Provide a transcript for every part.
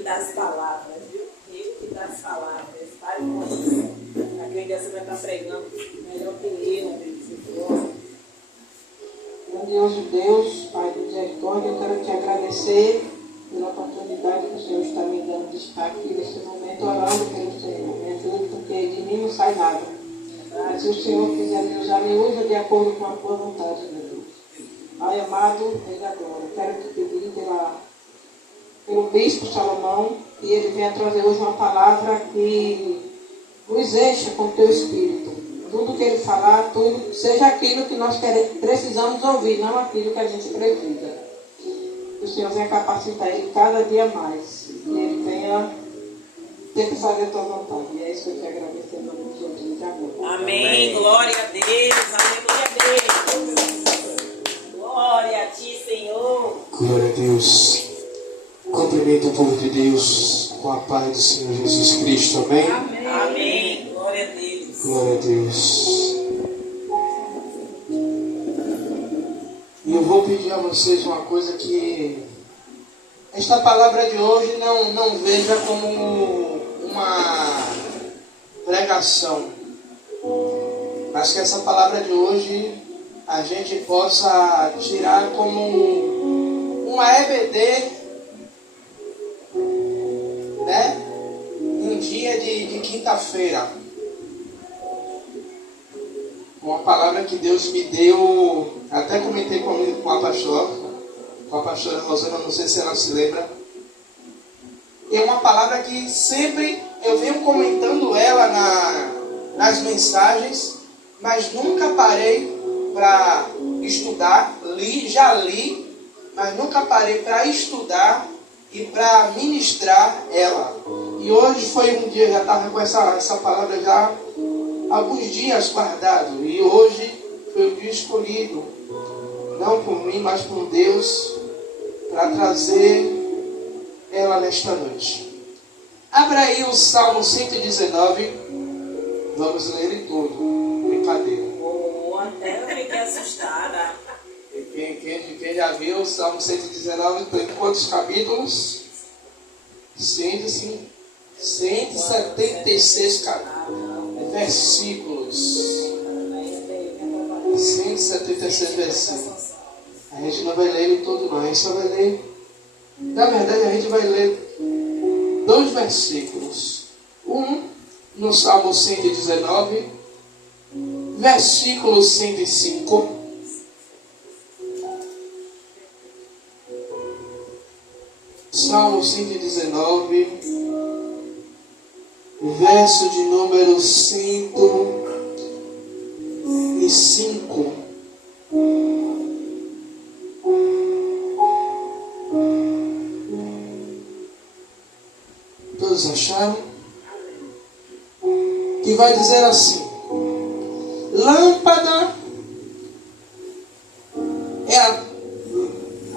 dá as palavras, viu? Ele que dá as palavras. Pare com isso. A criança vai estar pregando melhor que eu, se for. Grandioso Deus, Pai de misericórdia, eu quero te agradecer pela oportunidade que o Senhor está me dando de estar aqui nesse momento orando pelo Senhor. Me ajude, porque de mim não sai nada. Mas se o Senhor quiser me usar, me usa de acordo com a tua vontade, meu Deus. Pai amado, Rei da Glória, quero te pedir pelo Bispo Salomão, que ele venha trazer hoje uma palavra que nos encha com o teu Espírito. Tudo que ele falar, tudo, seja aquilo que nós precisamos ouvir, não aquilo que a gente precisa. Que o Senhor venha capacitar ele cada dia mais. E ele venha ter que fazer a tua vontade. E é isso que eu te agradeço em nome de Jesus. Amém. Amém. Glória a Deus. Aleluia a Deus. Glória a ti, Senhor. Glória a Deus. Cumprimento o povo de Deus com a paz do Senhor Jesus Cristo. Amém? Amém. Amém. Glória a Deus. Glória a Deus. E eu vou pedir a vocês uma coisa, que esta palavra de hoje não veja como uma pregação, mas que essa palavra de hoje a gente possa tirar como uma EBD, né? Um dia de quinta-feira. Uma palavra que Deus me deu, até comentei com a pastora Rosana, não sei se ela se lembra. É uma palavra que sempre eu venho comentando ela nas mensagens, mas nunca parei para estudar. Já li, mas nunca parei para estudar e para ministrar ela. E hoje foi um dia, já estava com essa palavra já alguns dias guardado, e hoje foi o dia escolhido, não por mim, mas por Deus, para trazer ela nesta noite. Abra aí o Salmo 119, vamos ler ele todo, brincadeira. Até eu fiquei assustada. Quem já viu o Salmo 119, tem quantos capítulos? 176 versículos. 176 versículos. A gente não vai ler ele todo não, a gente só vai ler, na verdade a gente vai ler 2 versículos. Um no Salmo 119, versículo 105. Salmo 119, verso de número 105. Todos acharam? Que vai dizer assim: lâmpada é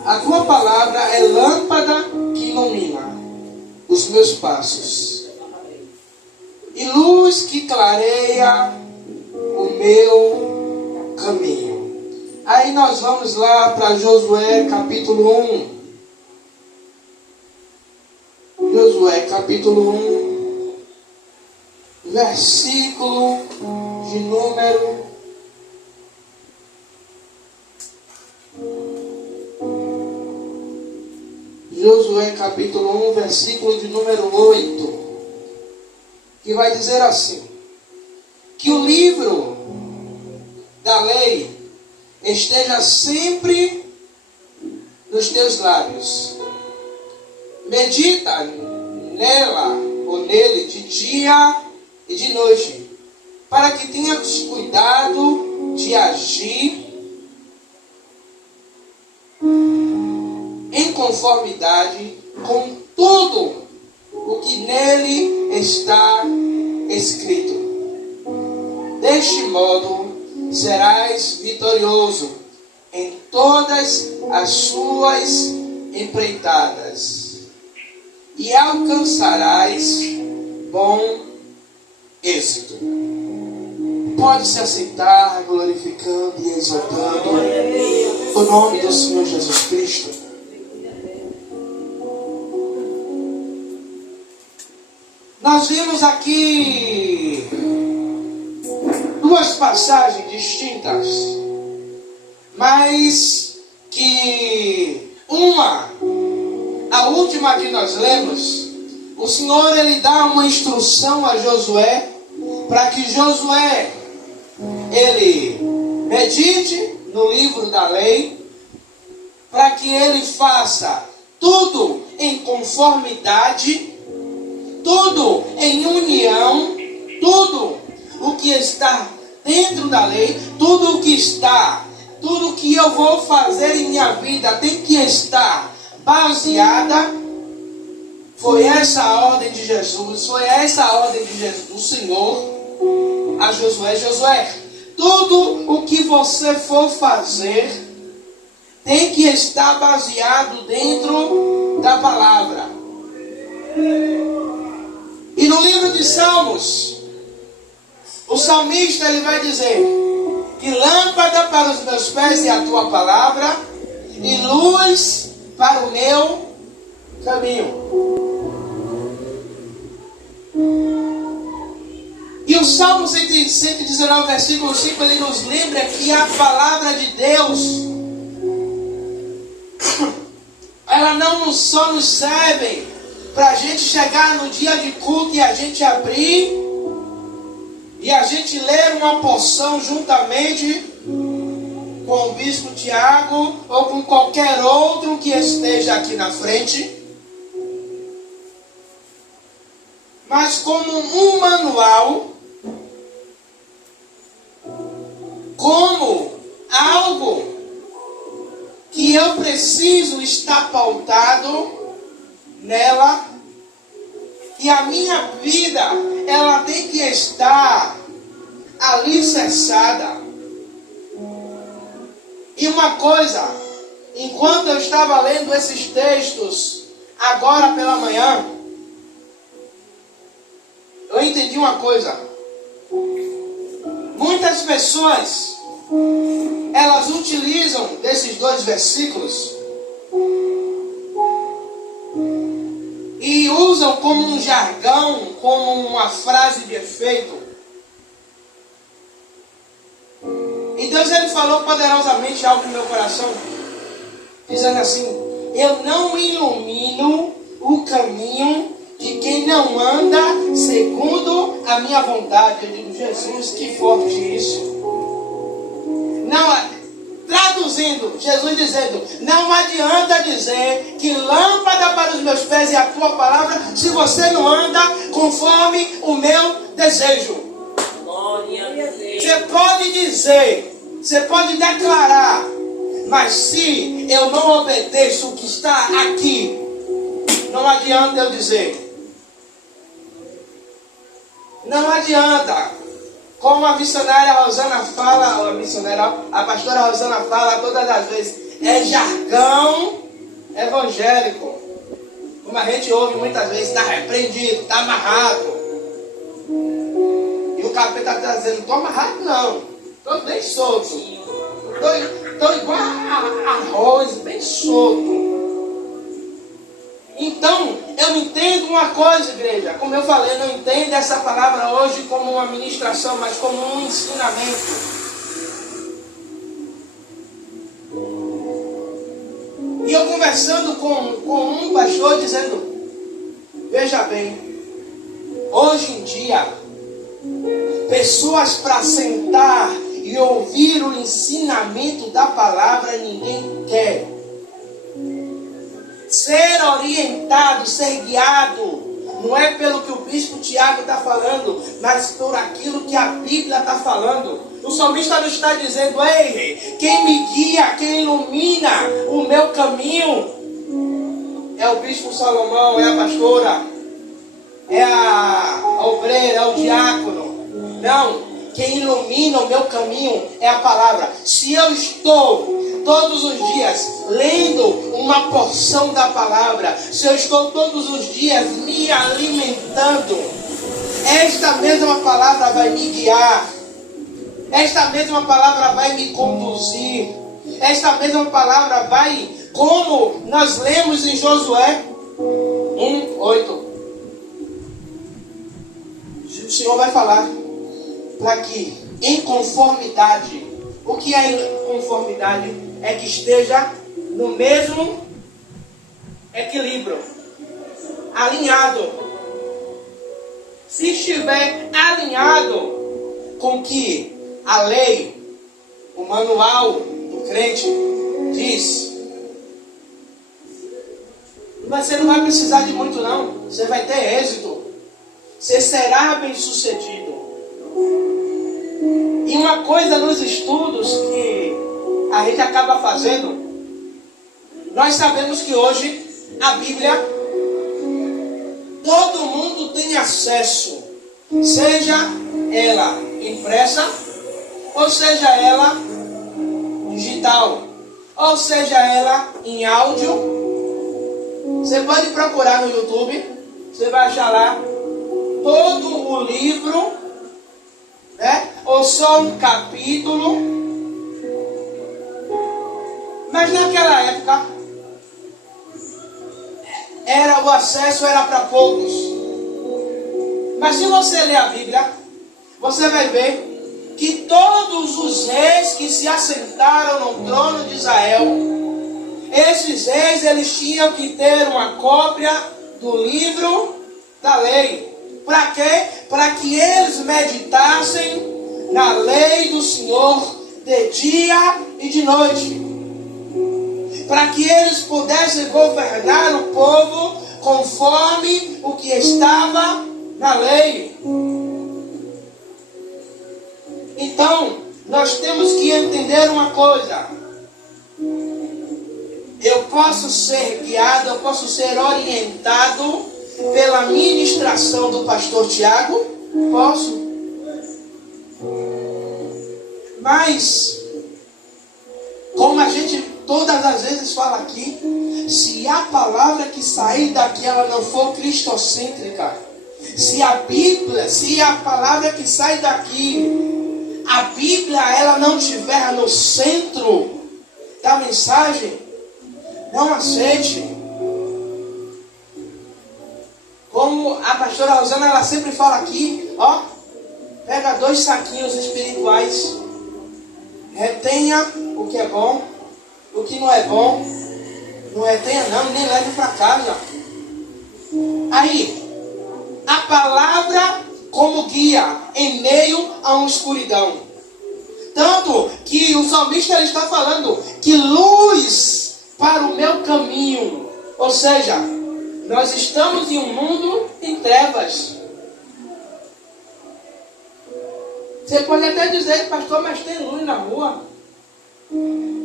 a tua palavra é lâmpada que ilumina os meus passos e luz que clareia o meu caminho. Aí nós vamos lá para Josué capítulo 1. Josué capítulo 1, versículo de número 8, que vai dizer assim: que o livro da lei esteja sempre nos teus lábios. Medita nela ou nele de dia e de noite, para que tenhas cuidado de agir em conformidade com tudo o que nele está escrito. Deste modo serás vitorioso em todas as suas empreitadas e alcançarás bom êxito. Pode se assentar, glorificando e exaltando o nome do Senhor Jesus Cristo. Nós vimos aqui duas passagens distintas, mas que a última que nós lemos, o Senhor ele dá uma instrução a Josué para que Josué ele medite no livro da lei, para que ele faça tudo em conformidade, tudo em união, tudo o que está dentro da lei, tudo o que eu vou fazer em minha vida tem que estar baseada. Foi essa a ordem de Jesus, foi essa a ordem de Jesus, do Senhor a Josué. Josué, tudo o que você for fazer tem que estar baseado dentro da palavra. E no livro de Salmos, o salmista ele vai dizer que lâmpada para os meus pés é a tua palavra e luz para o meu caminho. E o Salmo 119, versículo 5, ele nos lembra que a palavra de Deus, ela não só nos serve para a gente chegar no dia de culto e a gente abrir e a gente ler uma porção juntamente com o bispo Tiago ou com qualquer outro que esteja aqui na frente, mas como um manual, como algo que eu preciso estar pautado nela, e a minha vida ela tem que estar alicerçada. E uma coisa, enquanto eu estava lendo esses textos agora pela manhã, eu entendi uma coisa. Muitas pessoas, elas utilizam desses dois versículos e usam como um jargão, como uma frase de efeito. E Deus ele falou poderosamente algo no meu coração, dizendo assim: eu não ilumino o caminho de quem não anda segundo a minha vontade. Eu digo, Jesus, que forte isso. Não, traduzindo, Jesus dizendo, não adianta dizer que lâmpada para os meus pés é a tua palavra, se você não anda conforme o meu desejo. Você pode dizer, você pode declarar, mas se eu não obedeço o que está aqui, não adianta eu dizer. Não adianta. Como a missionária Rosana fala, a pastora Rosana fala todas as vezes, é jargão evangélico. Como a gente ouve muitas vezes, está repreendido, está amarrado. E o capeta está dizendo, estou amarrado não, estou bem solto. Estou igual a arroz, bem solto. Então, eu entendo uma coisa, igreja. Como eu falei, eu não entendo essa palavra hoje como uma ministração, mas como um ensinamento. E eu conversando com um pastor, dizendo, veja bem, hoje em dia, pessoas para sentar e ouvir o ensinamento da palavra, ninguém quer. Ser orientado, ser guiado, não é pelo que o bispo Tiago está falando, mas por aquilo que a Bíblia está falando. O salmista não está dizendo, ei, quem me guia, quem ilumina o meu caminho é o bispo Salomão, é a pastora, é a obreira, é o diácono. Não, quem ilumina o meu caminho é a palavra. Se eu estou todos os dias lendo uma porção da palavra, se eu estou todos os dias me alimentando, esta mesma palavra vai me guiar, esta mesma palavra vai me conduzir, esta mesma palavra vai, como nós lemos em Josué 1:8. Senhor vai falar para que em conformidade, o que é conformidade? É que esteja no mesmo equilíbrio, alinhado. Se estiver alinhado com que a lei, o manual do crente diz, você não vai precisar de muito não, você vai ter êxito, você será bem sucedido. E uma coisa nos estudos que a gente acaba fazendo, nós sabemos que hoje a Bíblia, todo mundo tem acesso, seja ela impressa, ou seja ela digital, ou seja ela em áudio. Você pode procurar no YouTube, você vai achar lá todo o livro, né? Ou só um capítulo. Mas naquela época, o acesso era para poucos. Mas se você ler a Bíblia, você vai ver que todos os reis que se assentaram no trono de Israel, esses reis, eles tinham que ter uma cópia do livro da lei. Para quê? Para que eles meditassem na lei do Senhor de dia e de noite. Para que eles pudessem governar o povo conforme o que estava na lei. Então, nós temos que entender uma coisa. Eu posso ser guiado, eu posso ser orientado pela ministração do pastor Tiago? Posso. Mas, como a gente todas as vezes fala aqui, se a palavra que sair daqui ela não for cristocêntrica, se a palavra que sai daqui, a Bíblia ela não estiver no centro da mensagem, não aceite. Como a pastora Rosana, ela sempre fala aqui, ó, pega 2 saquinhos espirituais, retenha o que é bom, o que não é bom, não retenha não, nem leve para casa. Aí, a palavra como guia em meio a uma escuridão. Tanto que o salmista ele está falando que luz para o meu caminho. Ou seja, nós estamos em um mundo em trevas. Você pode até dizer, pastor, mas tem luz na rua.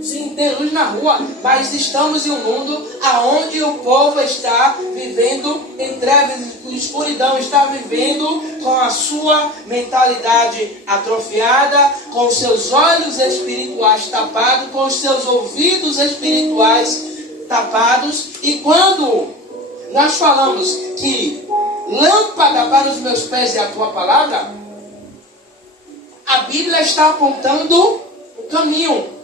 Sim, tem luz na rua, mas estamos em um mundo onde o povo está vivendo em trevas e escuridão, está vivendo com a sua mentalidade atrofiada, com os seus olhos espirituais tapados, com os seus ouvidos espirituais tapados. E quando nós falamos que lâmpada para os meus pés é a tua palavra, a Bíblia está apontando o caminho.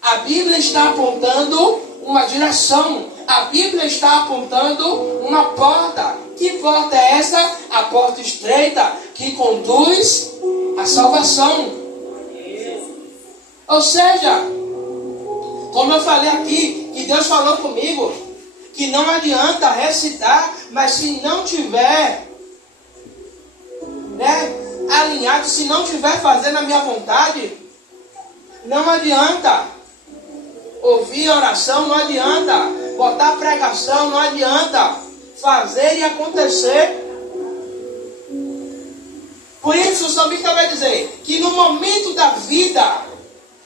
A Bíblia está apontando uma direção. A Bíblia está apontando uma porta. Que porta é essa? A porta estreita que conduz à salvação. Ou seja, como eu falei aqui, que Deus falou comigo, que não adianta recitar, mas se não tiver, alinhado, se não tiver fazendo a minha vontade, não adianta. Ouvir oração não adianta, botar pregação não adianta, fazer e acontecer. Por isso o salmista vai dizer que no momento da vida,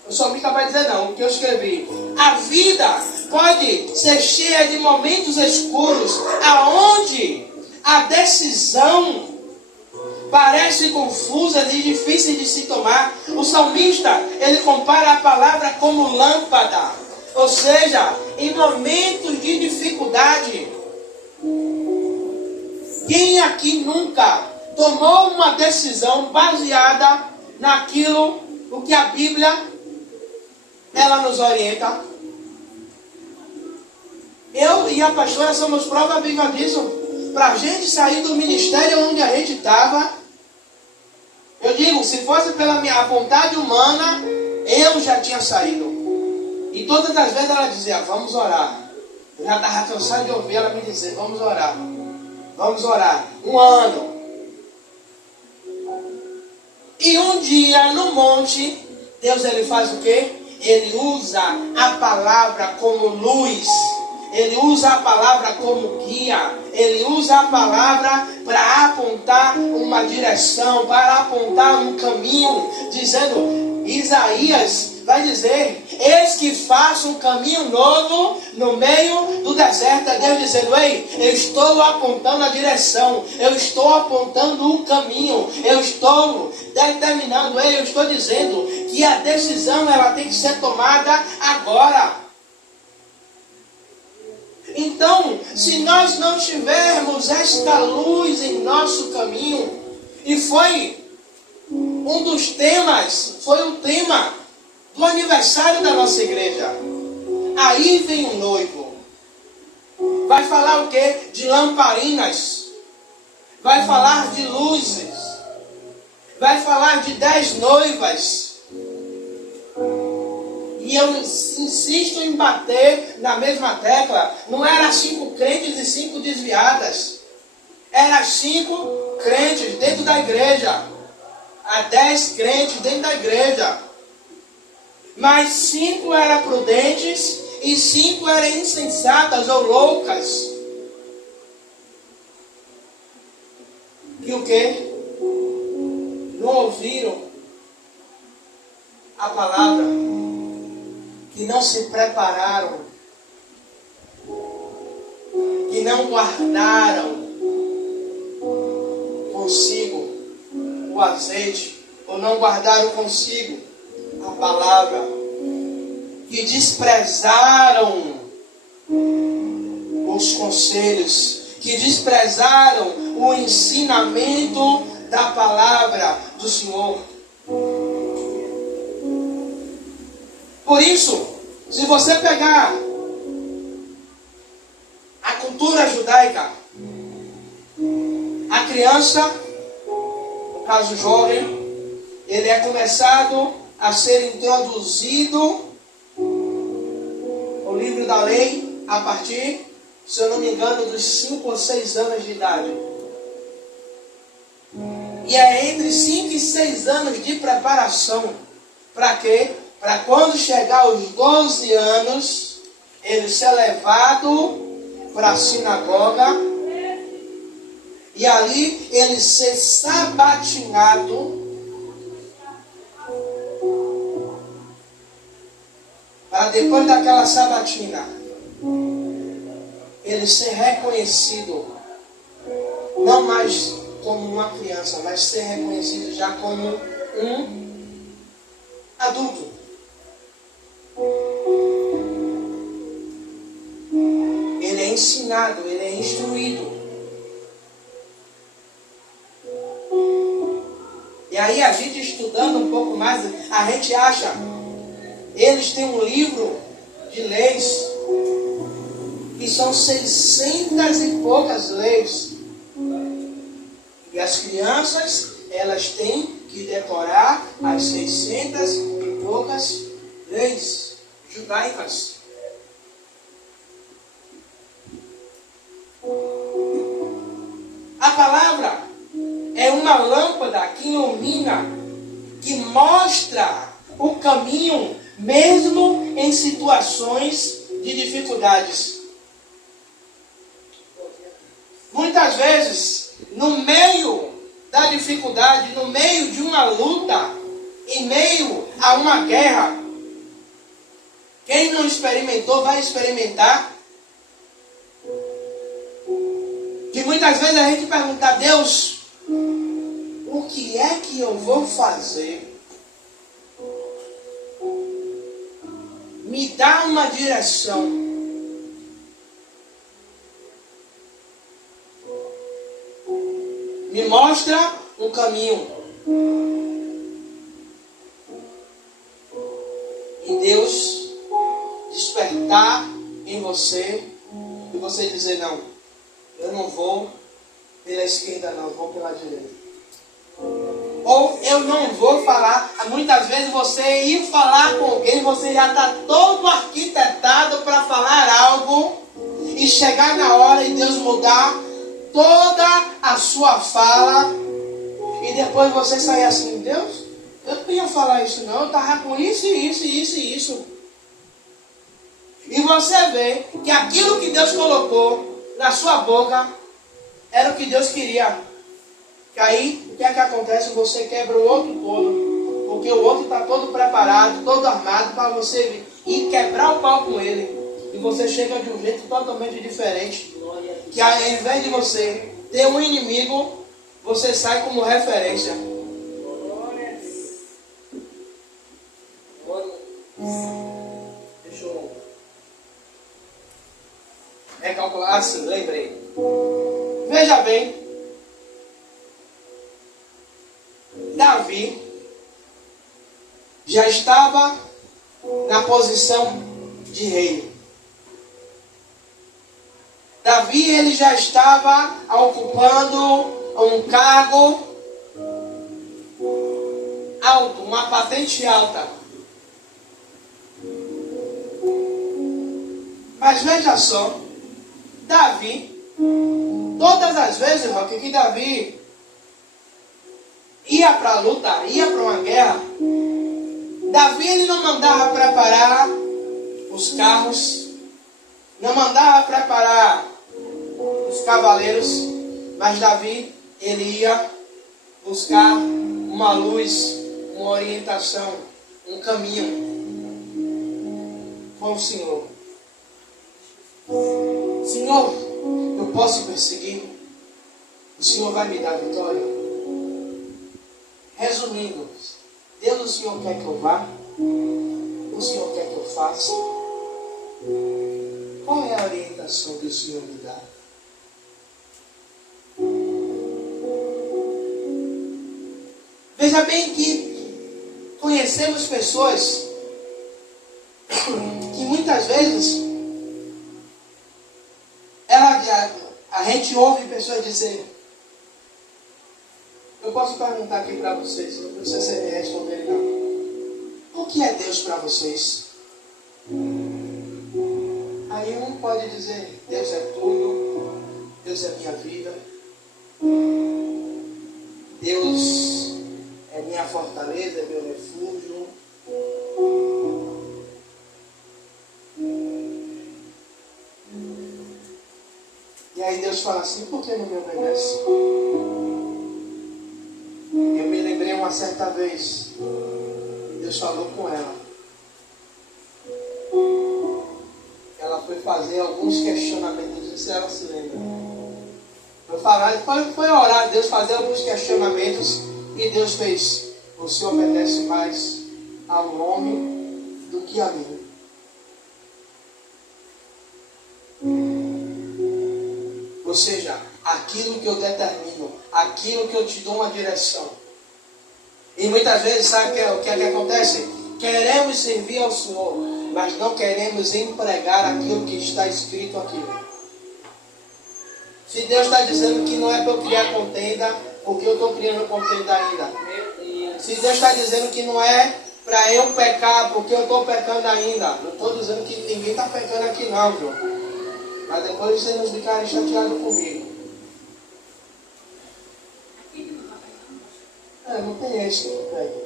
o salmista vai dizer não, o que eu escrevi, a vida pode ser cheia de momentos escuros, aonde a decisão parece confusa e difícil de se tomar. O salmista, ele compara a palavra como lâmpada. Ou seja, em momentos de dificuldade. Quem aqui nunca tomou uma decisão baseada naquilo o que a Bíblia ela nos orienta? Eu e a pastora somos prova viva disso. Para a gente sair do ministério onde a gente estava, Eu digo, se fosse pela minha vontade humana, eu já tinha saído. E todas as vezes ela dizia, vamos orar. Eu já estava cansado de ouvir ela me dizer, vamos orar. Vamos orar. 1 ano. E um dia no monte, Deus ele faz o quê? Ele usa a palavra como luz. Ele usa a palavra como guia. Ele usa a palavra para apontar uma direção, para apontar um caminho. Dizendo, Isaías vai dizer, eis que faço um caminho novo no meio do deserto. É Deus dizendo, ei, eu estou apontando a direção, eu estou apontando o caminho, eu estou determinando, ei, eu estou dizendo que a decisão ela tem que ser tomada agora. Então, se nós não tivermos esta luz em nosso caminho, e foi um dos temas, foi o tema do aniversário da nossa igreja. Aí vem o noivo. Vai falar o quê? De lamparinas. Vai falar de luzes. Vai falar de 10 noivas. E eu insisto em bater na mesma tecla. Não era 5 crentes e 5 desviadas. Era 5 crentes dentro da igreja. Há 10 crentes dentro da igreja. Mas 5 eram prudentes e 5 eram insensatas ou loucas. Que o quê? Não ouviram a palavra. Que não se prepararam. Que não guardaram consigo o azeite. Ou não guardaram consigo a palavra, que desprezaram os conselhos, que desprezaram o ensinamento da palavra do Senhor. Por isso, se você pegar a cultura judaica, a criança, no caso jovem, ele é começado a ser introduzido o livro da lei a partir, se eu não me engano, dos 5 ou 6 anos de idade. E é entre 5 e 6 anos de preparação. Para quê? Para quando chegar aos 12 anos, ele ser levado para a sinagoga e ali ele ser sabatinado, para depois daquela sabatina, ele ser reconhecido, não mais como uma criança, mas ser reconhecido já como um adulto. Ele é ensinado, ele é instruído. E aí a gente estudando um pouco mais, a gente acha... Eles têm um livro de leis, que são 600 e poucas leis. E as crianças, elas têm que decorar as 600 e poucas leis judaicas. A palavra é uma lâmpada que ilumina, que mostra o caminho, mesmo em situações de dificuldades. Muitas vezes, no meio da dificuldade, no meio de uma luta, em meio a uma guerra, quem não experimentou vai experimentar. Que muitas vezes a gente pergunta a Deus, o que é que eu vou fazer? Me dá uma direção. Me mostra um caminho. E Deus despertar em você e você dizer, não, eu não vou pela esquerda não, eu vou pela direita. Ou eu não vou falar. Muitas vezes você ir falar com alguém, você já está todo arquitetado para falar algo e chegar na hora e Deus mudar toda a sua fala e depois você sair assim, Deus, eu não ia falar isso não, eu estava com isso e isso e isso e isso. E você vê que aquilo que Deus colocou na sua boca era o que Deus queria. Que aí, o que é que acontece? Você quebra o outro todo. Porque o outro está todo preparado, todo armado para você ir quebrar o pau com ele. E você chega de um jeito totalmente diferente. Que ao invés de você ter um inimigo, você sai como referência. Deixa eu recalcular. Ah, sim, lembrei. Veja bem. Davi já estava na posição de rei. Davi ele já estava ocupando um cargo alto, uma patente alta. Mas veja só, Davi, todas as vezes, Roque, que Davi ia para a luta, ia para uma guerra, Davi ele não mandava preparar os carros, não mandava preparar os cavaleiros, mas Davi ele ia buscar uma luz, uma orientação, um caminho com o Senhor. Senhor, eu posso perseguir? O Senhor vai me dar vitória? Resumindo, Deus, o Senhor quer que eu vá? O Senhor quer que eu faça? Qual é a orientação que o Senhor me dá? Veja bem que conhecemos pessoas que muitas vezes a gente ouve pessoas dizer, eu posso perguntar aqui para vocês, não precisa me responder não. O que é Deus para vocês? Aí um pode dizer, Deus é tudo, Deus é minha vida, Deus é minha fortaleza, é meu refúgio. E aí Deus fala assim, por que não me obedece? Eu me lembrei uma certa vez, Deus falou com ela. Ela foi fazer alguns questionamentos, não sei se ela se lembra. Foi orar a Deus, fazer alguns questionamentos, e Deus fez, você obedece mais ao homem do que a mim. Ou seja, aquilo que eu determino, aquilo que eu te dou uma direção. E muitas vezes, sabe o que é que acontece? Queremos servir ao Senhor, mas não queremos empregar aquilo que está escrito aqui. Se Deus está dizendo que não é para eu criar contenda, porque eu estou criando contenda ainda. Se Deus está dizendo que não é para eu pecar, porque eu estou pecando ainda. Não estou dizendo que ninguém está pecando aqui não, viu? Mas depois vocês não ficarem chateados comigo. Não tem esse que eu pego.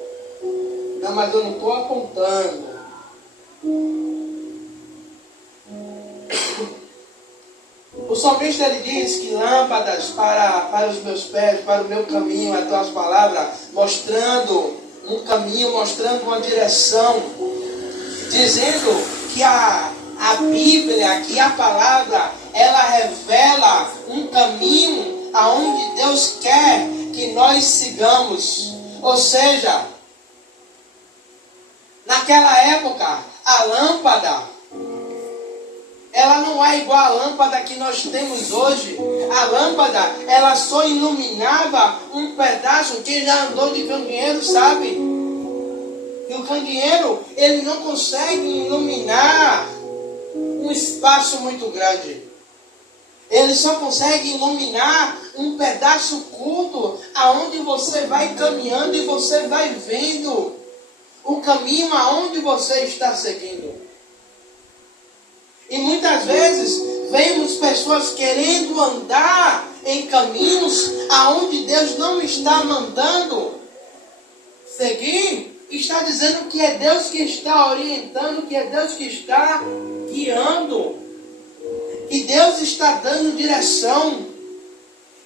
Não, mas eu não estou apontando. O salmista ele diz que lâmpadas para os meus pés, para o meu caminho, as tuas palavras, mostrando um caminho, mostrando uma direção, dizendo que a Bíblia, que a palavra, ela revela um caminho aonde Deus quer que nós sigamos. Ou seja, naquela época, a lâmpada, ela não é igual à lâmpada que nós temos hoje. A lâmpada, ela só iluminava um pedaço. Quem já andou de candeeiro sabe. E o candeeiro, ele não consegue iluminar um espaço muito grande. Ele só consegue iluminar um pedaço curto aonde você vai caminhando e você vai vendo o caminho aonde você está seguindo. E muitas vezes vemos pessoas querendo andar em caminhos aonde Deus não está mandando seguir. Está dizendo que é Deus que está orientando, que é Deus que está guiando, que Deus está dando direção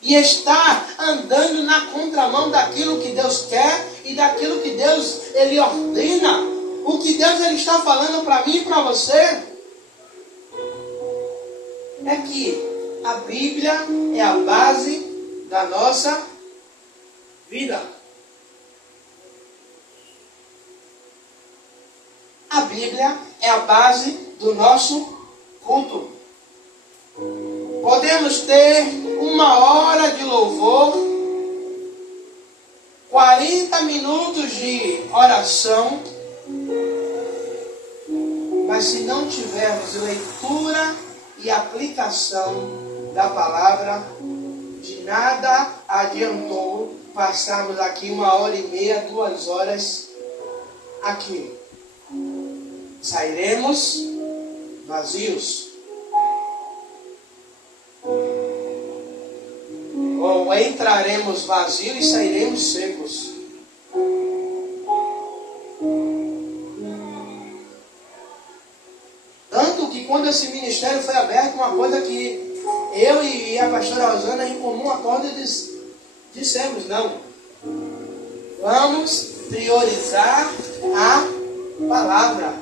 e está andando na contramão daquilo que Deus quer e daquilo que Deus ele ordena. O que Deus ele está falando para mim e para você é que a Bíblia é a base da nossa vida. A Bíblia é a base do nosso culto. Podemos ter 1 hora de louvor, 40 minutos de oração, mas se não tivermos leitura e aplicação da palavra, de nada adiantou passarmos aqui 1h30, 2 horas aqui. Sairemos vazios. Ou entraremos vazios e sairemos secos. Tanto que quando esse ministério foi aberto, uma coisa que eu e a pastora Rosana em comum acordo dissemos, não. Vamos priorizar a palavra.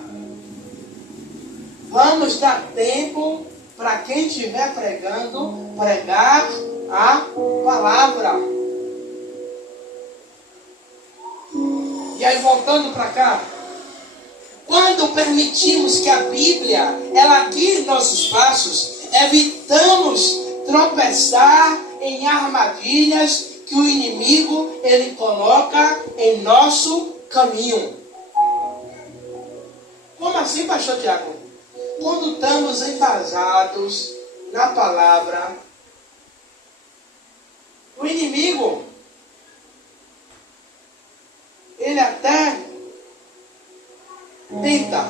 Vamos dar tempo para quem estiver pregando, pregar a palavra. E aí voltando para cá, quando permitimos que a Bíblia, ela guie nossos passos, evitamos tropeçar em armadilhas que o inimigo ele coloca em nosso caminho. Como assim, pastor Tiago? Quando estamos embasados na palavra, o inimigo, ele até tenta.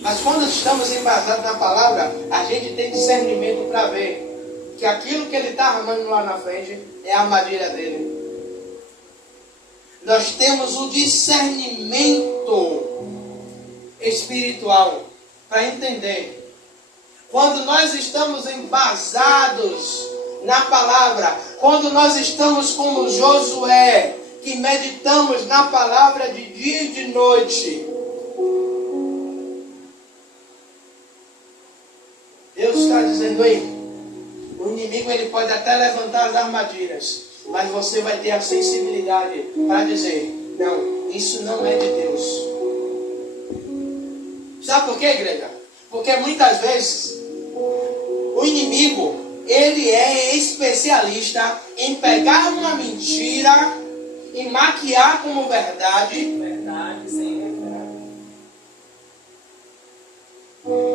Mas quando estamos embasados na palavra, a gente tem discernimento para ver que aquilo que ele está armando lá na frente é a armadilha dele. Nós temos o discernimento espiritual para entender. Quando nós estamos embasados na palavra, quando nós estamos como Josué, que meditamos na palavra de dia e de noite, Deus está dizendo aí, o inimigo ele pode até levantar as armadilhas, mas você vai ter a sensibilidade para dizer, não, isso não é de Deus. Sabe por quê, igreja? Porque muitas vezes o inimigo, ele é especialista em pegar uma mentira e maquiar como verdade. Verdade, sem verdade.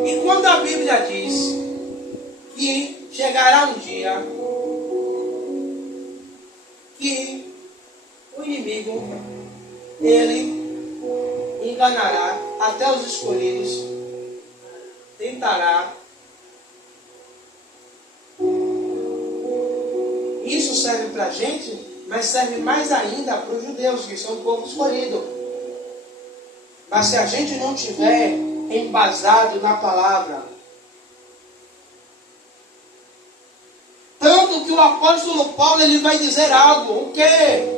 E quando a Bíblia diz que chegará um dia que o inimigo, ele enganará até os escolhidos, tentará. Isso serve para a gente, mas serve mais ainda para os judeus, que são o povo escolhido. Mas se a gente não tiver embasado na palavra, tanto que o apóstolo Paulo ele vai dizer algo, o quê?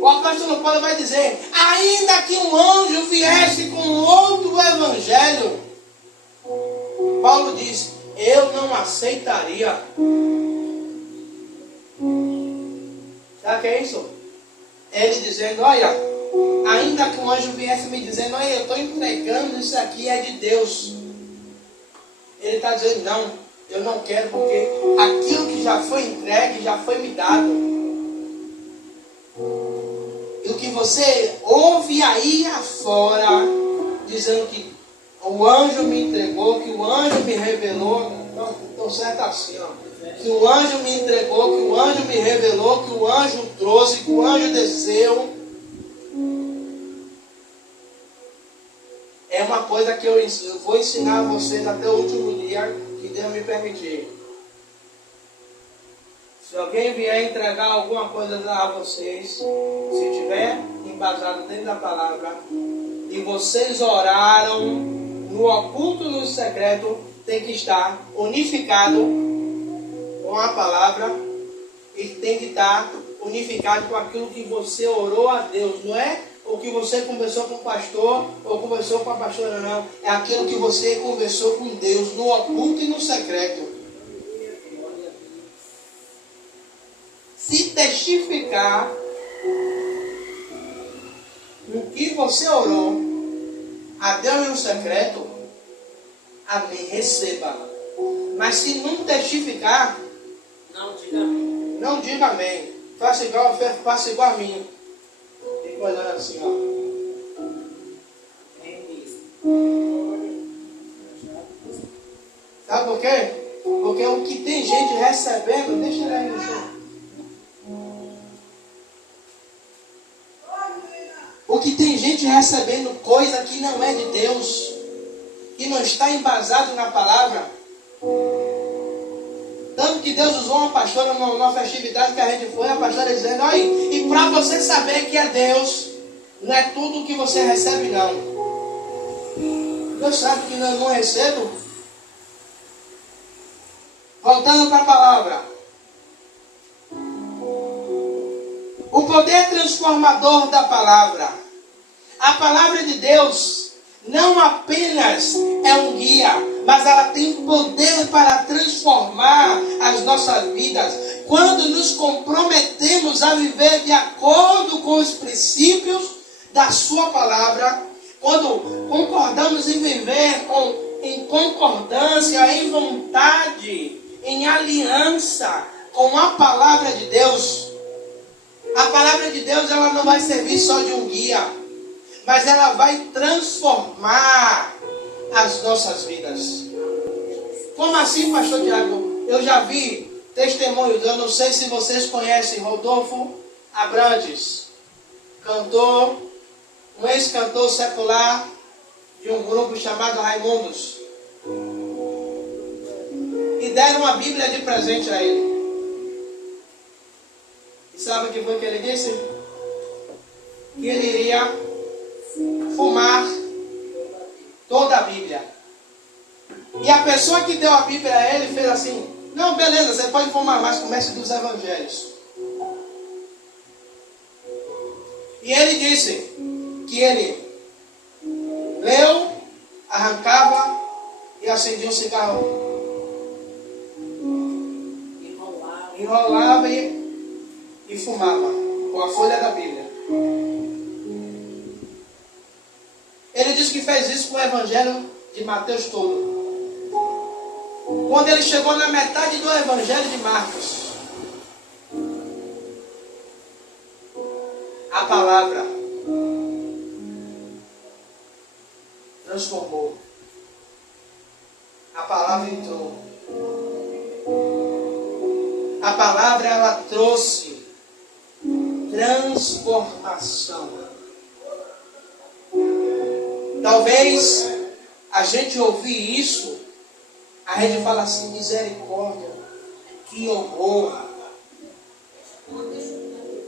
O apóstolo Paulo vai dizer, ainda que um anjo viesse com outro evangelho, Paulo diz, eu não aceitaria. Sabe o que é isso? Ele dizendo, olha, ainda que um anjo viesse me dizendo, olha, eu estou entregando isso aqui, é de Deus. Ele está dizendo, não, eu não quero, porque aquilo que já foi entregue, já foi me dado. E o que você ouve aí afora, dizendo que o anjo me entregou, que o anjo me revelou, não certo assim, ó. que o anjo me entregou, que o anjo me revelou, que o anjo trouxe, que o anjo desceu. É uma coisa que eu vou ensinar a vocês até o último dia que Deus me permitir. Se alguém vier entregar alguma coisa a vocês, se tiver embasado dentro da palavra, e vocês oraram no oculto, no secreto, tem que estar unificado com a palavra e tem que estar unificado com aquilo que você orou a Deus. Não é o que você conversou com o pastor ou conversou com a pastora, não. É aquilo que você conversou com Deus no oculto e no secreto. Se testificar no que você orou a Deus no secreto, amém, receba. Mas se não testificar, Não diga amém. não diga amém. Faça igual a mim. Fica olhando assim, ó. Nem mesmo. Sabe por quê? Porque o que tem gente recebendo, deixa ele aí no chão. O que tem gente recebendo coisa que não é de Deus, que não está embasado na palavra. Tanto que Deus usou uma pastora numa festividade que a gente foi, a pastora dizendo, olha, e para você saber que é Deus, não é tudo o que você recebe, não. Deus sabe que eu não recebo. Voltando para a palavra. O poder transformador da palavra. A palavra de Deus não apenas é um guia, mas ela tem poder para transformar as nossas vidas. Quando nos comprometemos a viver de acordo com os princípios da sua palavra, quando concordamos em viver em concordância, em vontade, em aliança com a palavra de Deus, a palavra de Deus ela não vai servir só de um guia, mas ela vai transformar as nossas vidas. Como assim, pastor Tiago? Eu já vi testemunhos, eu não sei se vocês conhecem Rodolfo Abrantes, cantor, um ex-cantor secular de um grupo chamado Raimundos. E deram uma Bíblia de presente a ele. E sabe o que foi que ele disse? Que ele iria fumar toda a Bíblia. E a pessoa que deu a Bíblia a ele fez assim, não, beleza, você pode fumar, mas comece dos evangelhos. E ele disse que ele leu, arrancava e acendia um cigarro. Enrolava e fumava com a folha da Bíblia. Ele disse que fez isso com o Evangelho de Mateus todo. Quando ele chegou na metade do Evangelho de Marcos, a palavra transformou. A palavra entrou. A palavra ela trouxe transformação. Talvez a gente ouvir isso, a gente fala assim, misericórdia, que horror.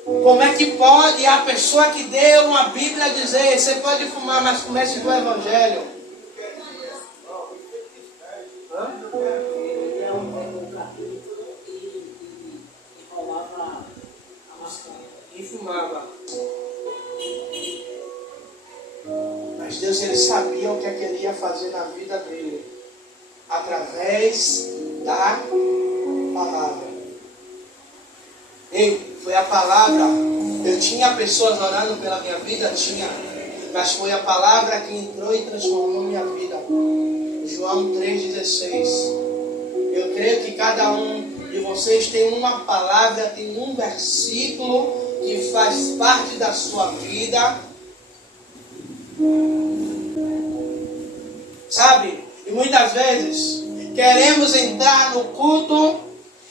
Como é que pode a pessoa que deu uma Bíblia dizer, você pode fumar, mas comece do Evangelho? E fumava. Mas Deus, ele sabia o que ele ia fazer na vida dele, através da palavra. Ei, foi a palavra. Eu tinha pessoas orando pela minha vida, tinha, mas foi a palavra que entrou e transformou minha vida. João 3,16. Eu creio que cada um de vocês tem uma palavra, tem um versículo que faz parte da sua vida. Sabe? E muitas vezes queremos entrar no culto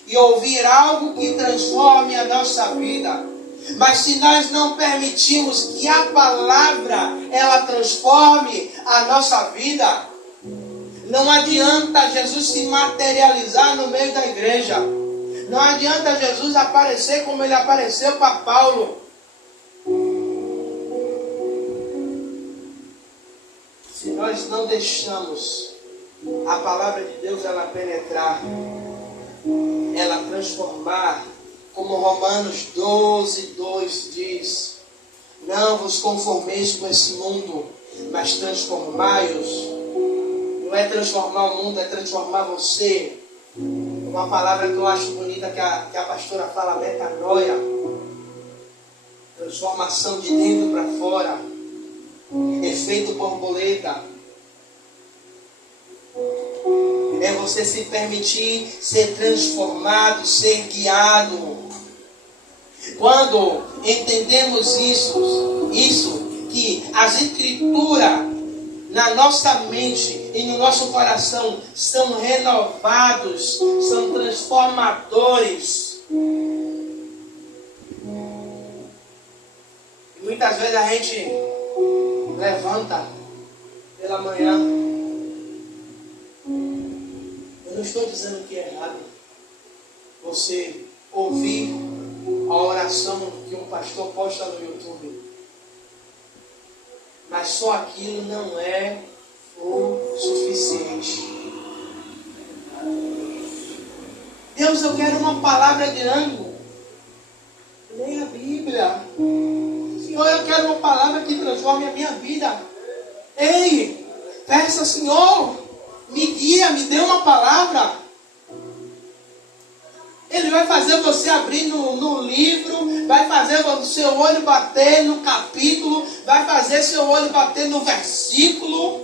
e ouvir algo que transforme a nossa vida. Mas se nós não permitirmos que a palavra ela transforme a nossa vida, não adianta Jesus se materializar no meio da igreja. Não adianta Jesus aparecer como ele apareceu para Paulo. Se nós não deixamos a palavra de Deus ela penetrar, ela transformar, como Romanos 12:2 diz, não vos conformeis com esse mundo, mas transformai-os. Não é transformar o mundo, é transformar você. Uma palavra que eu acho bonita que a pastora fala, metanoia. Transformação de dentro para fora. Efeito borboleta. É você se permitir ser transformado, ser guiado. Quando entendemos isso que as escrituras na nossa mente e no nosso coração são renovados, são transformadores. E muitas vezes a gente levanta pela manhã. Eu não estou dizendo que é errado você ouvir a oração que um pastor posta no YouTube. Mas só aquilo não é o suficiente. Deus, eu quero uma palavra de ânimo. Leia a Bíblia. Senhor, eu quero uma palavra que transforme a minha vida. Ei, peça, Senhor, me guia, me dê uma palavra. Ele vai fazer você abrir no livro, vai fazer o seu olho bater no capítulo, vai fazer seu olho bater no versículo.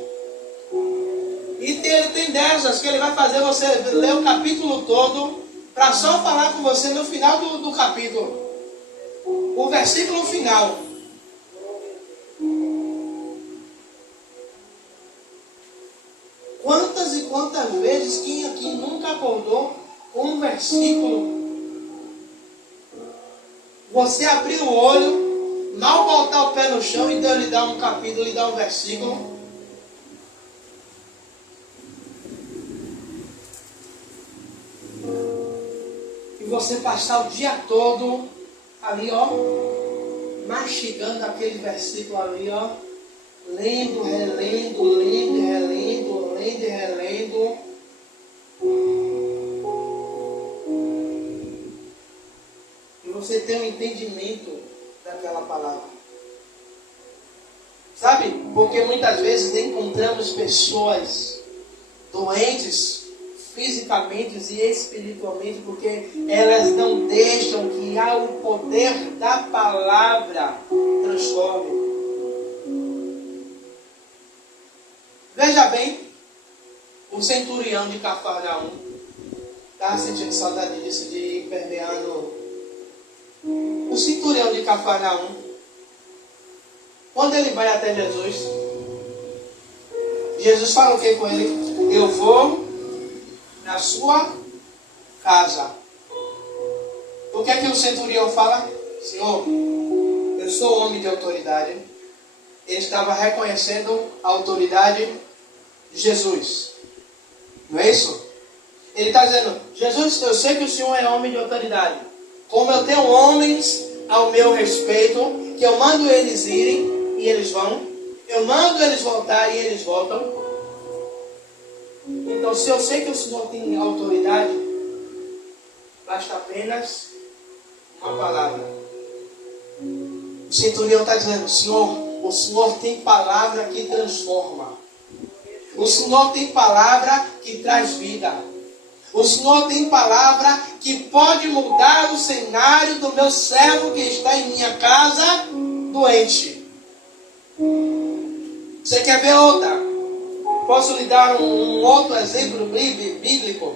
E tem dessas que ele vai fazer você ler o capítulo todo, para só falar com você no final do capítulo. O versículo final. Quantas e quantas vezes quem aqui nunca acordou com um versículo? Você abriu o olho, mal botar o pé no chão e Deus lhe dá um capítulo, lhe dá um versículo. E você passar o dia todo ali, ó, mastigando aquele versículo ali, ó, lendo, relendo, lendo, relendo, lendo e relendo. E você tem um entendimento daquela palavra. Sabe? Porque muitas vezes encontramos pessoas doentes fisicamente e espiritualmente, porque elas não deixam que o poder da palavra transforme. Veja bem, o centurião de Cafarnaum estava sentindo saudade disso, de ir permeando. O centurião de Cafarnaum, quando ele vai até Jesus, Jesus fala o que com ele? Eu vou na sua casa. O que é que o centurião fala? Senhor, eu sou homem de autoridade. Ele estava reconhecendo a autoridade de Jesus. Não é isso? Ele está dizendo, Jesus, eu sei que o Senhor é homem de autoridade. Como eu tenho homens ao meu respeito, que eu mando eles irem e eles vão. Eu mando eles voltar e eles voltam. Então, se eu sei que o Senhor tem autoridade, basta apenas uma palavra. O centurião está dizendo, Senhor, o Senhor tem palavra que transforma. O Senhor tem palavra que traz vida. O Senhor tem palavra que pode mudar o cenário do meu servo que está em minha casa doente. Você quer ver outra? Posso lhe dar um outro exemplo bíblico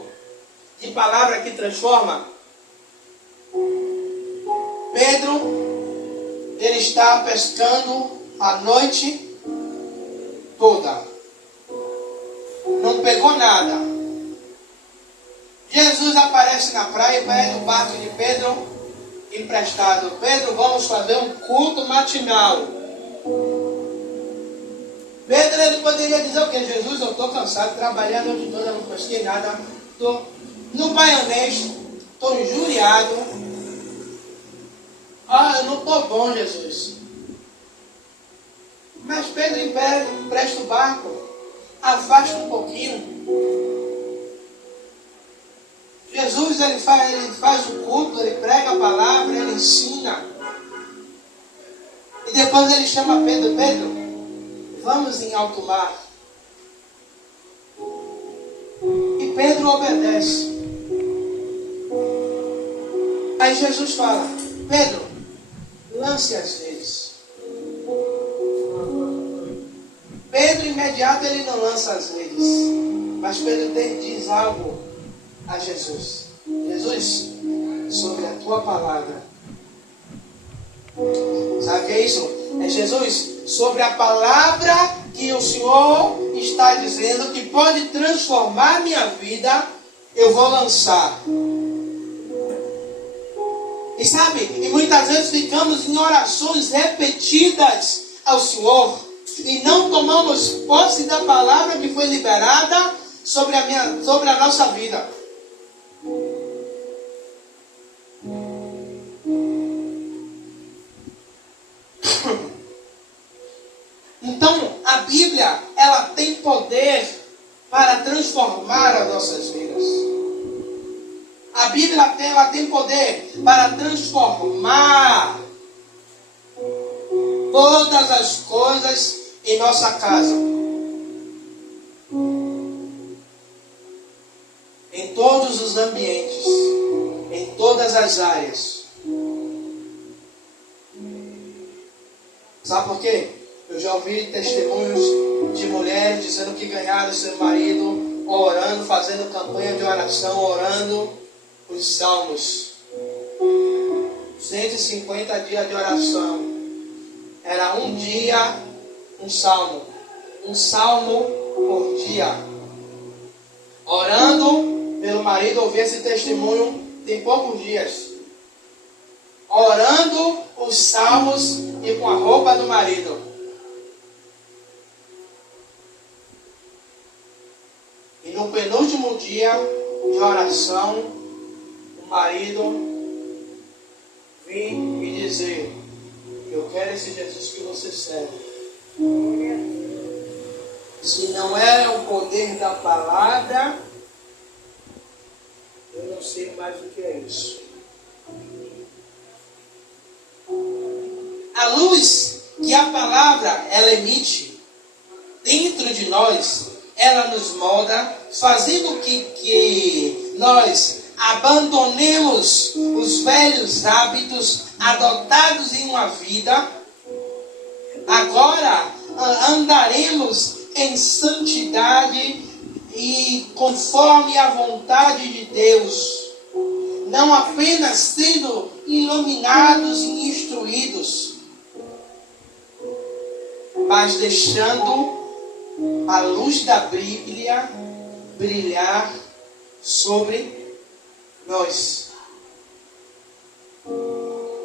de palavra que transforma? Pedro, ele está pescando a noite toda. Não pegou nada. Jesus aparece na praia e pega o barco de Pedro emprestado. Pedro, vamos fazer um culto matinal. Pedro, ele poderia dizer o quê? Jesus, eu estou cansado, trabalhei a noite toda, não consegui nada, estou no baianês, estou injuriado. Eu não estou bom, Jesus. Mas Pedro empresta o barco, afasta um pouquinho. Jesus, ele faz o culto, ele prega a palavra, ele ensina. E depois ele chama Pedro, Pedro, vamos em alto mar. E Pedro obedece. Aí Jesus fala, Pedro, lance as redes. Pedro imediato ele não lança as redes. Mas Pedro diz algo a Jesus. Jesus, sobre a tua palavra. Sabe o que é isso? É Jesus, sobre a palavra que o Senhor está dizendo que pode transformar minha vida, eu vou lançar. E sabe, e muitas vezes ficamos em orações repetidas ao Senhor e não tomamos posse da palavra que foi liberada sobre a nossa vida. Então, a Bíblia, ela tem poder para transformar as nossas vidas. A Bíblia ela tem poder para transformar todas as coisas em nossa casa. Em todos os ambientes, em todas as áreas. Sabe por quê? Eu já ouvi testemunhos de mulheres dizendo que ganharam seu marido orando, fazendo campanha de oração, orando os salmos. 150 dias de oração. Era um dia, um salmo. Um salmo por dia. Orando pelo marido, ouvi esse testemunho tem poucos dias. Orando os salmos e com a roupa do marido. E no penúltimo dia de oração, o marido vir me dizer, eu quero esse Jesus que você serve. Se não é o poder da palavra, eu não sei mais o que é isso. A luz que a palavra ela emite dentro de nós, ela nos molda, fazendo que nós abandonemos os velhos hábitos adotados em uma vida. Agora andaremos em santidade e conforme a vontade de Deus, não apenas sendo iluminados e instruídos, mas deixando a luz da Bíblia brilhar sobre nós.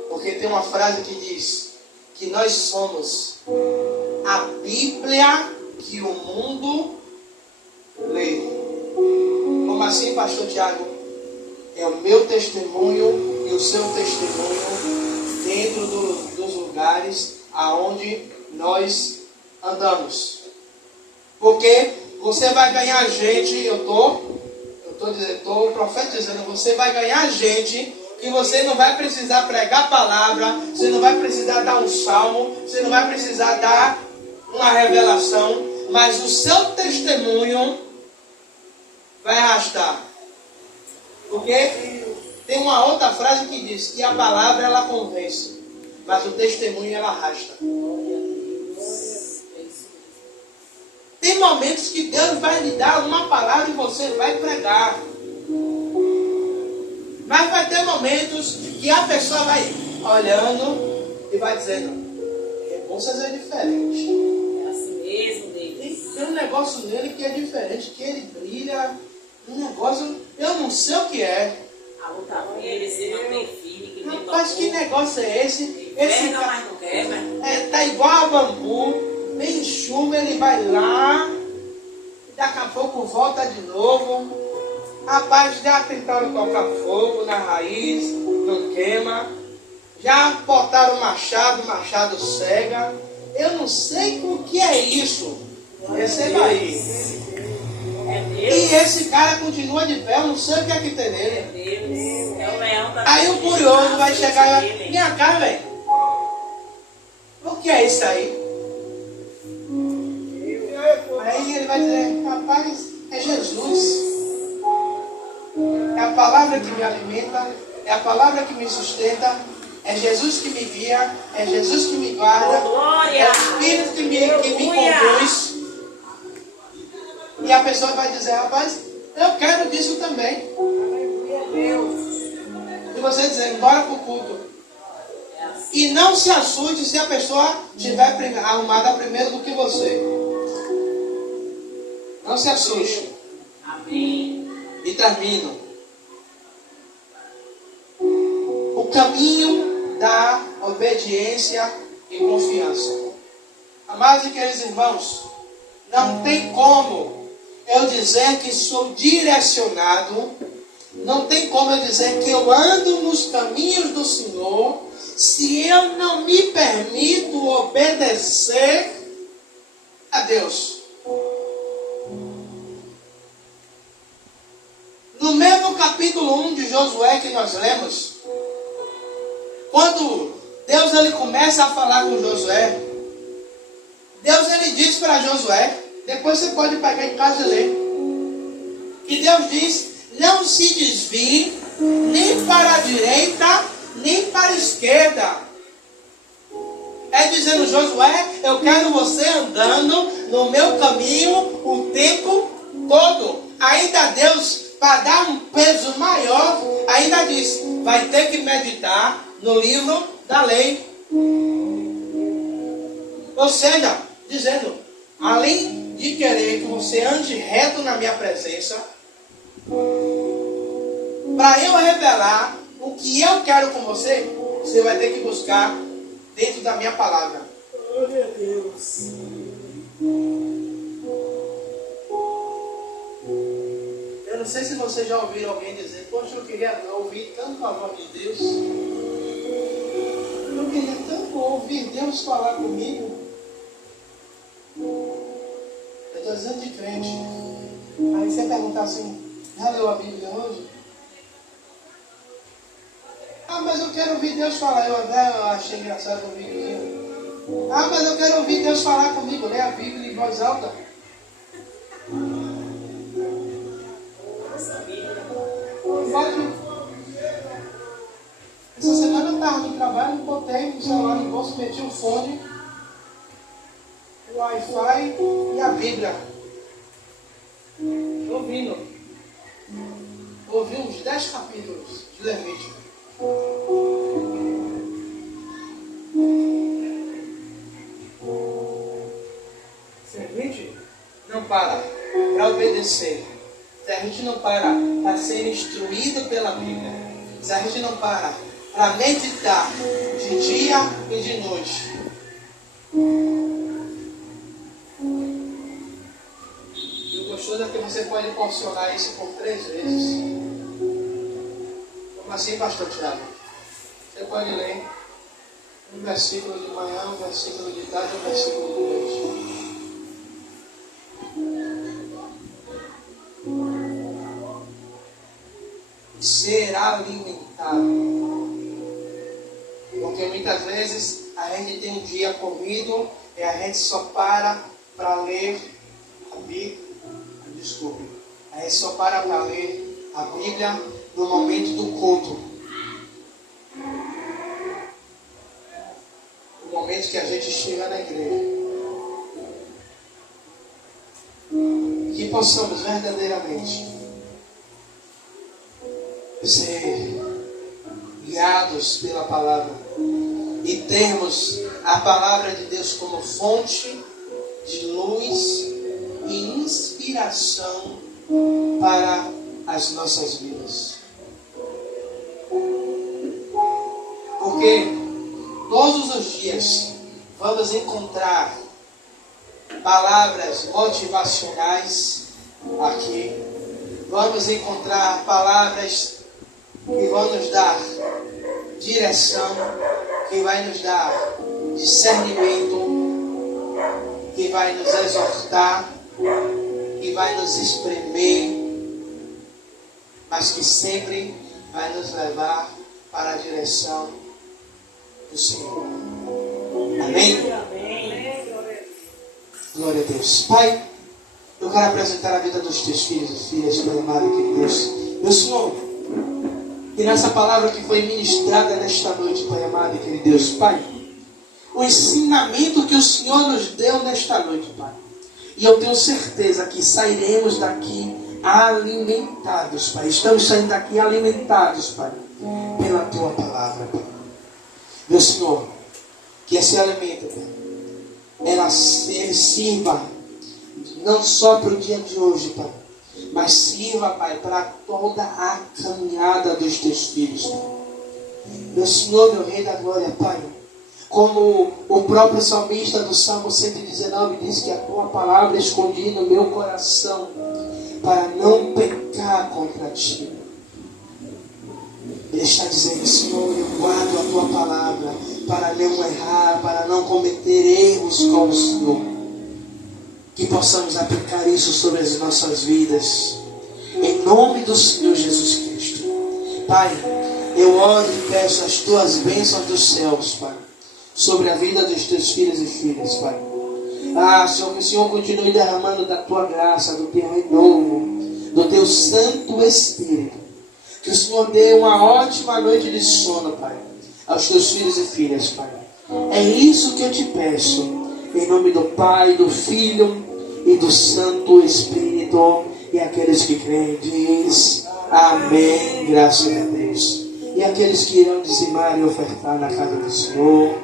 Porque tem uma frase que diz que nós somos a Bíblia que o mundo lê. Como assim, pastor Tiago? É o meu testemunho e o seu testemunho dentro dos lugares aonde nós andamos. Porque você vai ganhar gente, eu estou profetizando, você vai ganhar gente que você não vai precisar pregar a palavra, você não vai precisar dar um salmo, você não vai precisar dar uma revelação, mas o seu testemunho vai arrastar. Porque tem uma outra frase que diz que a palavra ela convence, mas o testemunho ela arrasta. Tem momentos que Deus vai lhe dar uma palavra e você vai pregar. Mas vai ter momentos que a pessoa vai olhando e vai dizendo, Rebouças é diferente. É assim mesmo, Deus. Tem um negócio nele que é diferente, que ele brilha. Um negócio, eu não sei o que é. A luta dele, se não tem filho, que nem Rapaz, que negócio é esse? Esse pega, mas não quebra. tá igual a bambu, bem chuva, ele vai lá, daqui a pouco volta de novo. Rapaz, já tentaram colocar fogo na raiz, não queima. Já botaram o machado cega. Eu não sei o que é isso. Receba aí. É E Deus. esse cara continua de pé, eu não sei o que é que tem É nele. Deus. É o leão da Aí o curioso vai chegar e vai, minha cara, velho. O que é isso aí? Aí ele vai dizer, rapaz, é Jesus. É a palavra que me alimenta, é a palavra que me sustenta, é Jesus que me guia, é Jesus que me guarda, Glória. é o Espírito que me conduz. E a pessoa vai dizer, rapaz, eu quero disso também. E você dizer, bora pro culto. E não se assuste se a pessoa estiver arrumada primeiro do que você. Não se assuste. Amém. E termino. O caminho da obediência e confiança. Amados e queridos irmãos, não tem como eu dizer que sou direcionado, não tem como eu dizer que eu ando nos caminhos do Senhor, se eu não me permito obedecer a Deus. No mesmo capítulo 1 de Josué que nós lemos, quando Deus ele começa a falar com Josué, Deus ele diz para Josué, depois você pode pegar em casa e ler, que Deus diz, não se desvie nem para a direita, nem para a esquerda. É dizendo, Josué, eu quero você andando no meu caminho o tempo todo. Ainda Deus, para dar um peso maior, ainda diz, vai ter que meditar no livro da lei. Ou seja, dizendo, além de querer que você ande reto na minha presença, para eu revelar o que eu quero com você, você vai ter que buscar dentro da minha palavra. Glória a Deus. Eu não sei se vocês já ouviram alguém dizer, poxa, eu queria ouvir tanto a voz de Deus. Eu queria tanto ouvir Deus falar comigo. Eu estou dizendo de crente. Aí você perguntar assim, já leu a Bíblia hoje? Ah, mas eu quero ouvir Deus falar. Eu achei engraçado ouvir isso. Ah, mas eu quero ouvir Deus falar comigo. Lê a Bíblia em voz alta. Pode. Essa semana eu estava no trabalho, botei o celular no bolso, meti o fone, o Wi-Fi e a Bíblia. Ouvindo. Ouvi uns 10 capítulos de Levítico. Se a gente não para obedecer, se a gente não para ser instruído pela Bíblia, se a gente não para meditar de dia e de noite, e o gostoso é que você pode porcionar isso por 3 vezes. Como assim, pastor Tiago? Você pode ler um versículo de manhã, um versículo de tarde, um versículo de noite. Ser alimentado. Porque muitas vezes a gente tem um dia corrido e a gente só para ler a Bíblia. Desculpe. A gente só para ler a Bíblia no momento do culto. No momento que a gente estiver na igreja. Que possamos verdadeiramente ser guiados pela palavra e termos a palavra de Deus como fonte de luz e inspiração para as nossas vidas. Porque todos os dias vamos encontrar palavras motivacionais aqui. Vamos encontrar palavras que vão nos dar direção, que vai nos dar discernimento, que vai nos exortar, que vai nos espremer, mas que sempre vai nos levar para a direção do Senhor. Amém? Glória a Deus. Pai, eu quero apresentar a vida dos teus filhos e filhas, Pai amado, querido Deus. Meu Senhor, e nessa palavra que foi ministrada nesta noite, Pai amado e querido Deus, Pai, o ensinamento que o Senhor nos deu nesta noite, Pai. E eu tenho certeza que sairemos daqui alimentados, Pai. Estamos saindo daqui alimentados, Pai, pela Tua palavra, Pai. Meu Senhor, que esse alimento, Pai, ele sirva não só para o dia de hoje, Pai, mas sirva, Pai, para toda a caminhada dos Teus filhos, Pai. Meu Senhor, meu Rei da Glória, Pai, como o próprio salmista do Salmo 119 diz que a Tua palavra escondi no meu coração para não pecar contra Ti. Ele está dizendo, Senhor, eu guardo a Tua palavra para não errar, para não cometer erros com o Senhor. Que possamos aplicar isso sobre as nossas vidas. Em nome do Senhor Jesus Cristo. Pai, eu oro e peço as Tuas bênçãos dos céus, Pai, sobre a vida dos Teus filhos e filhas, Pai. Senhor, que o Senhor continue derramando da Tua graça, do Teu renovo, do Teu Santo Espírito. Que o Senhor dê uma ótima noite de sono, Pai, aos Teus filhos e filhas, Pai. É isso que eu te peço, em nome do Pai, do Filho e do Santo Espírito. E aqueles que creem, diz amém, graças a Deus. E aqueles que irão dizimar e ofertar na casa do Senhor,